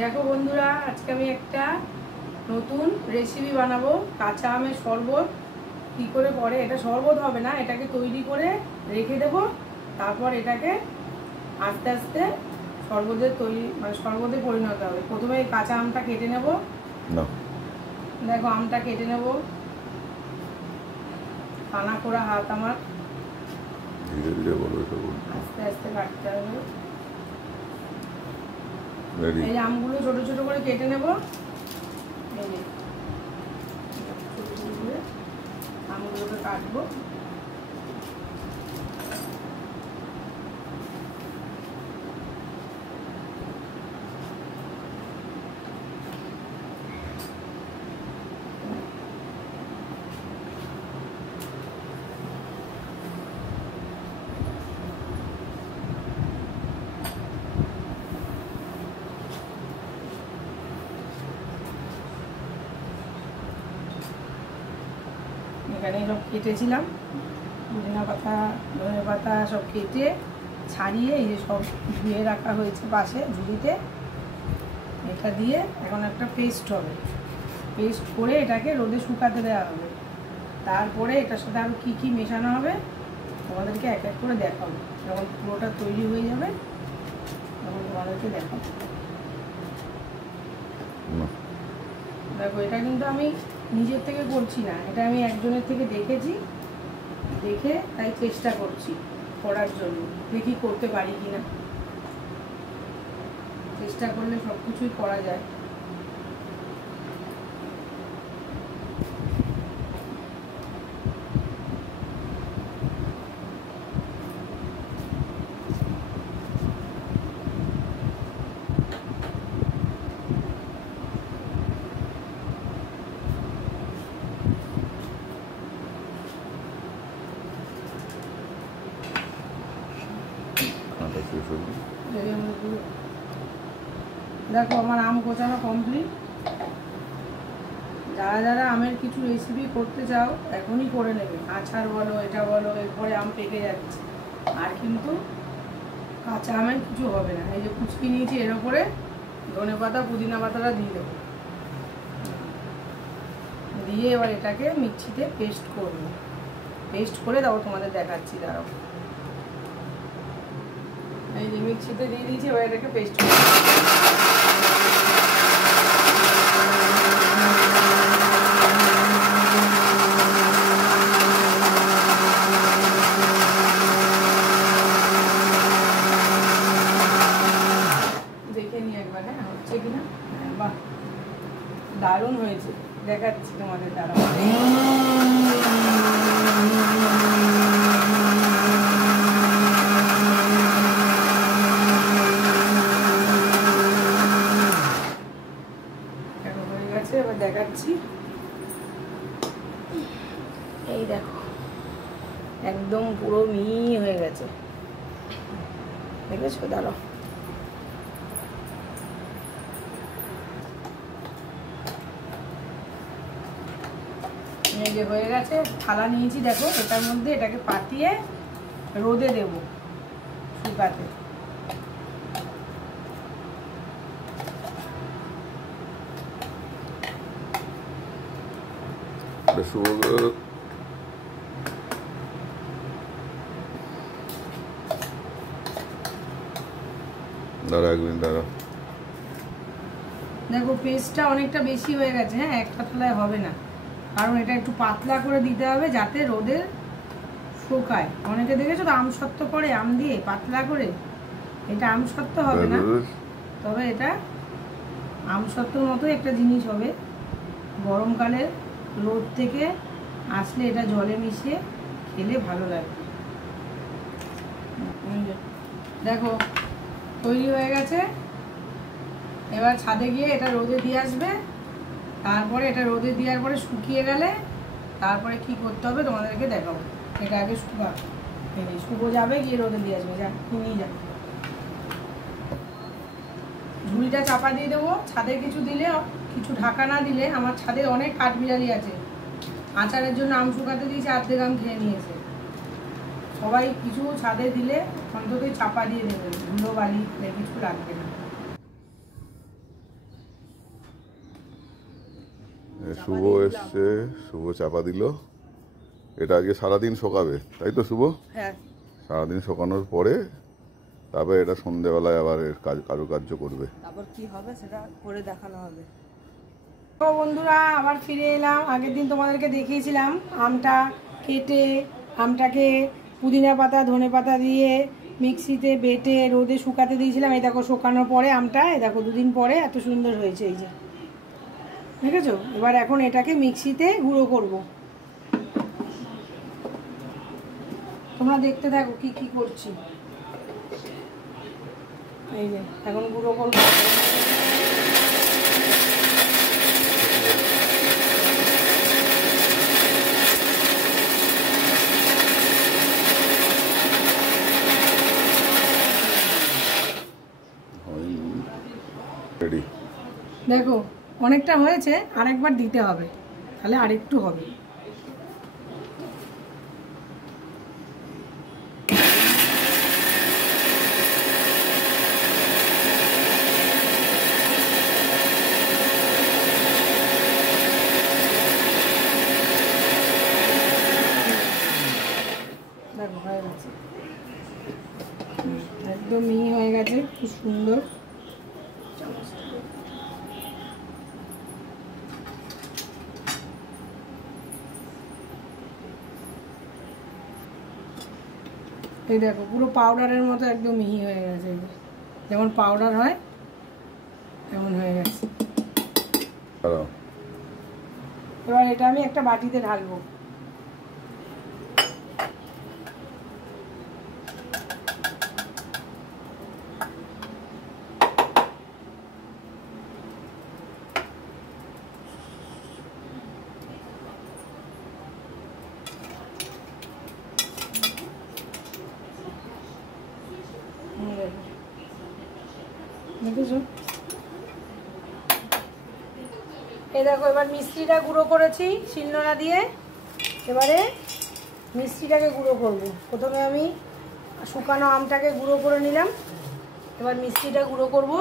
দেখো বন্ধুরা, আজকে আমি একটা নতুন রেসিপি বানাবো। কাঁচা আমের শরবত কী করে করে, এটা শরবত হবে না, এটাকে তৈরি করে রেখে দেবো। তারপর এটাকে আস্তে আস্তে শরবতের শরবতে পরিণত হবে। প্রথমে কাঁচা আমটা কেটে নেব। দেখো আমটা কেটে নেব, কানা করা হাত আমার, আস্তে আস্তে কাটতে হবে। এই আমগুলো ছোট ছোট করে কেটে নেব। এই যে ছোট ছোট করে আমগুলোকে কাটবো। এখানে সব কেটেছিলাম, পুদিনা পাতা, ধনে পাতা সব কেটে ছাড়িয়ে এই যে সব ধুয়ে রাখা হয়েছে পাশে ঝুড়িতে। এটা দিয়ে এখন একটা পেস্ট হবে। পেস্ট করে এটাকে রোদে শুকাতে দেওয়া হবে। তারপরে এটার সাথে আরও কী কী মেশানো হবে তোমাদেরকে এক এক করে দেখাবো। যখন পুরোটা তৈরি হয়ে যাবে তখন তোমাদেরকে দেখাবো। দেখো, এটা কিন্তু আমি নিজের থেকে করছি না, এটা আমি একজনের থেকে দেখেছি, দেখে তাই চেষ্টা করছি করার জন্য। দেখি করতে পারি কিনা। চেষ্টা করলে সব কিছুই করা যায়। দেখো আমার আম কোচানো কমপ্লিট। যারা যারা আমের কিছু রেসিপি করতে চাও এখনই করে নেবে। আচার বলো, এটা বলো, এরপরে আম পেকে যাচ্ছে। আর কিন্তু কাঁচা আমের কিছু হবে না। এই যে কুচকি নিয়েছি, এর ওপরে ধনে পাতা, পুদিনা পাতাটা দিয়ে দেবো। দিয়ে এবার এটাকে মিক্সিতে পেস্ট করবো। পেস্ট করে তারপর তোমাদের দেখাচ্ছি, দাঁড়াও। এই যে মিক্সিতে দিয়ে দিয়েছি, এবার এটাকে পেস্ট করবো। দেখে নিই একবার, হ্যাঁ হচ্ছে কিনা। বাহ, দারুণ হয়েছে, দেখাচ্ছি তোমাদের, দাঁড়াও। এবার দেখাচ্ছি, এই দেখো একদম পুরো মিহি হয়ে গেছে, দেখেছো? দাঁড়াও, এই যে হয়ে গেছে। থালা নিয়েছি, দেখো এটার মধ্যে এটাকে পাতিয়ে রোদে দেব শুকাতে। দেখো পেস্টটা অনেকটা বেশি হয়ে গেছে। হ্যাঁ, একটা থালায় হবে না, কারণ এটা একটু পাতলা করে দিতে হবে যাতে রোদে শুকায়। অনেকে দেখেছো তো আমসত্ত্ব করে আম দিয়ে পাতলা করে, এটা আমসত্ত্ব হবে না, তবে এটা আমসত্ত্বর মতোই একটা জিনিস হবে। গরমকালে রোদ থেকে আসলে এটা জলে মিশিয়ে খেলে ভালো লাগবে। দেখো তৈরি হয়ে গেছে। এবার ছাদে গিয়ে এটা রোদে দিয়ে আসবে। তারপরে এটা রোদে দেওয়ার পরে শুকিয়ে গেলে তারপরে কি করতে হবে তোমাদেরকে দেখাবো। এটা আগে শুকো যাবে, গিয়ে রোদে দিয়ে আসবে। যা নিয়ে যা, ঝুড়িটা চাপা দিয়ে দেবো। ছাদে কিছু দিলে, কিছু ঢাকা না দিলে, আমার ছাদে অনেক কাঠবিড়ালি আছে। আচারের জন্য আম শুকাতে দিয়েছে, অর্ধেক আম খেয়ে নিয়েছে। সবাই কিছু ছাদে দিলে অন্তত চাপা দিয়ে দেবে, ধুলো বালি কিছু লাগবে না। শুভ এসছে, শুভ চাপা দিল। এটা আজকে সারাদিন শোকাবে, তাই তো শুভ? হ্যাঁ, সারাদিন শোকানোর পরে তারপরে এটা সন্ধ্যেবেলায় আবার এর কারুকার্য করবে। তারপর কি হবে সেটা করে দেখানো হবে। তো বন্ধুরা আবার ফিরে এলাম। আগের দিন তোমাদেরকে দেখিয়েছিলাম আমটা কেটে, আমটাকে পুদিনা পাতা ধনে পাতা দিয়ে মিক্সিতে বেটে রোদে শুকাতে দিয়েছিলাম। এই দেখো শুকানোর পরে আমটা, এই দেখো 2 দিন পরে এত সুন্দর হয়েছে। এই যে দেখেছো? এবার এখন এটাকে মিক্সিতে গুঁড়ো করব। তোমরা দেখতে থাকো কি কি করছি। এই যে এখন গুঁড়ো করবো। দেখো অনেকটা হয়েছে, আরেকবার দিতে হবে, তাহলে আরেকটু হবে। দেখো হয়ে গেছে, একদম মিহি হয়ে গেছে, খুব সুন্দর। এই দেখো পুরো পাউডারের মতো একদম মিহি হয়ে গেছে, যেমন পাউডার হয় তেমন হয়ে গেছে। এবার এটা আমি একটা বাটিতে ঢালবো। দেখেছো? এই দেখো এবার মিষ্টিটা গুঁড়ো করেছি শিলনোড়া দিয়ে। এবারে মিষ্টিটাকে গুঁড়ো করব। প্রথমে আমি শুকানো আমটাকে গুঁড়ো করে নিলাম, এবার মিষ্টিটা গুঁড়ো করব।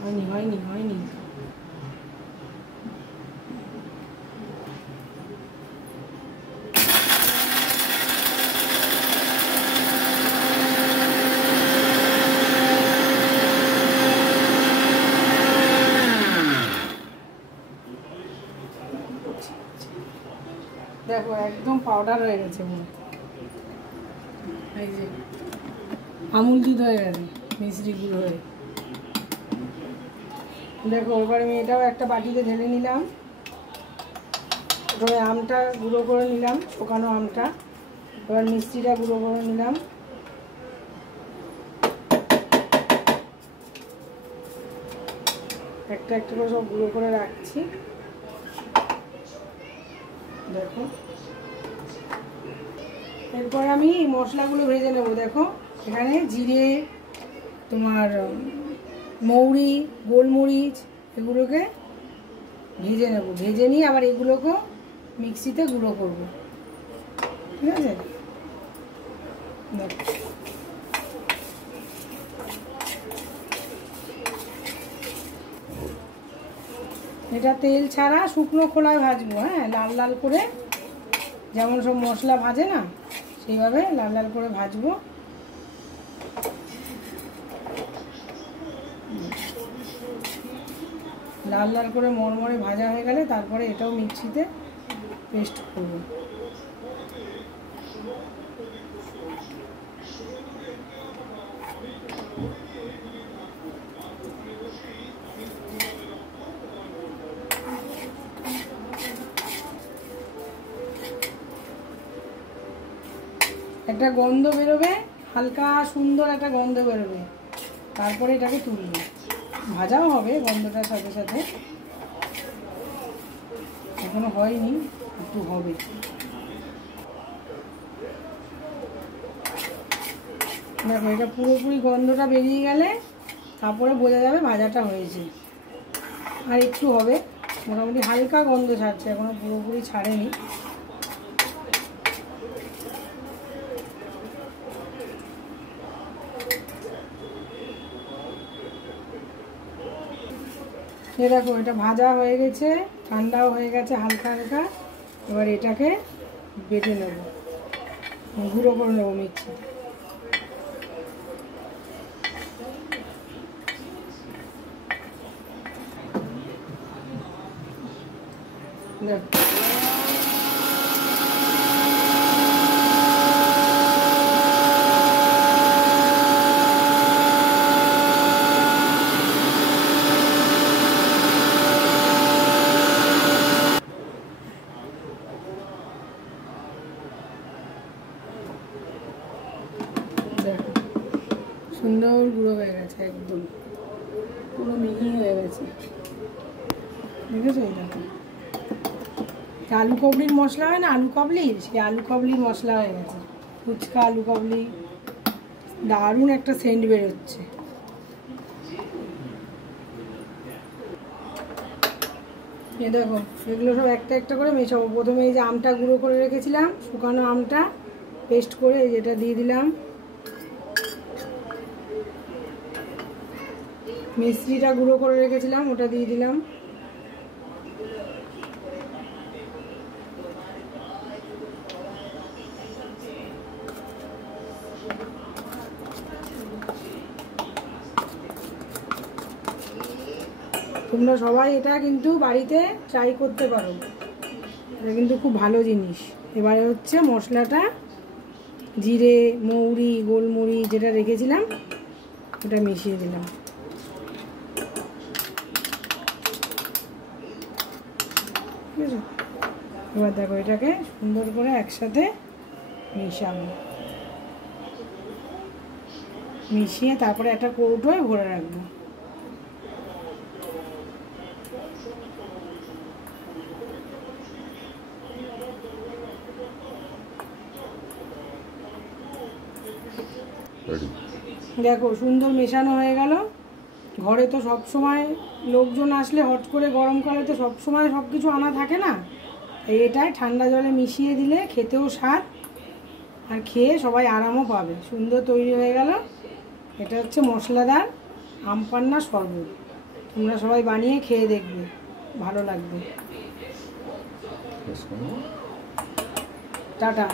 হয়নি হয়নি হয়নি দেখো একদম পাউডার হয়ে গেছে, এই যে আমুল দুধ হয়ে গেছে মিষ্টি গুঁড়ো হয়ে। দেখো এবার আমি এটাও একটা বাটিতে ঢেলে নিলাম। প্রথমে আমটা গুঁড়ো করে নিলাম, শুকানো আমটা। এবার মিষ্টিটা গুঁড়ো করে নিলাম। একটা একটা করে সব গুঁড়ো করে রাখছি। দেখো এরপর আমি মশলাগুলো ভেজে নেব। দেখো এখানে জিরে, তোমার মৌরি, গোলমরিচ এগুলোকে ভেজে নেব। ভেজে নিয়ে আবার এগুলোকেও মিক্সিতে গুঁড়ো করব, ঠিক আছে? দেখো এটা তেল ছাড়া শুকনো খোলায় ভাজবো। হ্যাঁ, লাল লাল করে, যেমন সব মশলা ভাজে না সেইভাবে লাল লাল করে ভাজবো। লাল লাল করে মরমরে ভাজা হয়ে গেলে তারপরে এটাও মিক্সিতে পেস্ট করব। একটা গন্ধ বেরোবে, হালকা সুন্দর একটা গন্ধ বেরোবে, তারপরে এটাকে তুলবে। ভাজাও হবে গন্ধটার সাথে সাথে, এখনো হয়নি, একটু হবে। দেখো এটা পুরোপুরি গন্ধটা বেরিয়ে গেলে তারপরে বোঝা যাবে ভাজাটা হয়েছে। আর একটু হবে, মোটামুটি হালকা গন্ধ ছাড়ছে, এখনো পুরোপুরি ছাড়েনি। এ দেখো এটা ভাজা হয়ে গেছে, ঠান্ডাও হয়ে গেছে হালকা হালকা। এবার এটাকে বেটে নেব, গুঁড়ো করে নেবো মিক্সিতে। দেখো সুন্দর গুঁড়ো হয়ে গেছে, একদম পুরো মিহি হয়ে গেছে। দেখেছো? দেখো আলু কাবলির মশলা হয় না, আলু কাবলির, সেই আলু কাবলির মশলা হয়ে গেছে। ফুচকা আলু কাবলি, দারুণ একটা সেন্ট বেরোচ্ছে। এ দেখো এগুলো সব একটা একটা করে মেশাবো। প্রথমে এই যে আমটা গুঁড়ো করে রেখেছিলাম, শুকানো আমটা পেস্ট করে যেটা দিয়ে দিলাম। মিশ্রিটা গুঁড়ো করে রেখেছিলাম, ওটা দিয়ে দিলাম। তোমরা সবাই এটা কিন্তু বাড়িতে ট্রাই করতে পারো, এটা কিন্তু খুব ভালো জিনিস। এবারে হচ্ছে মশলাটা, জিরে মৌরি গোলমরিচ যেটা রেখেছিলাম ওটা মিশিয়ে দিলাম। ঠিক আছে? এবার দেখো এটাকে সুন্দর করে একসাথে মিশাবো, মিশিয়ে তারপরে একটা কৌটোয় ভরে রাখবো। দেখো সুন্দর মেশানো হয়ে গেল। ঘরে তো সব সময় লোকজন আসলে হট করে গরমকালে তো সব সময় সব কিছু আনা থাকে না, এটাই ঠান্ডা জলে মিশিয়ে দিলে খেতেও স্বাদ, আর খেয়ে সবাই আরামও পাবে। সুন্দর তৈরি হয়ে গেল। এটা হচ্ছে মশলাদার আম পান্না শরবত। তোমরা সবাই বানিয়ে খেয়ে দেখবে, ভালো লাগবে। টাটা।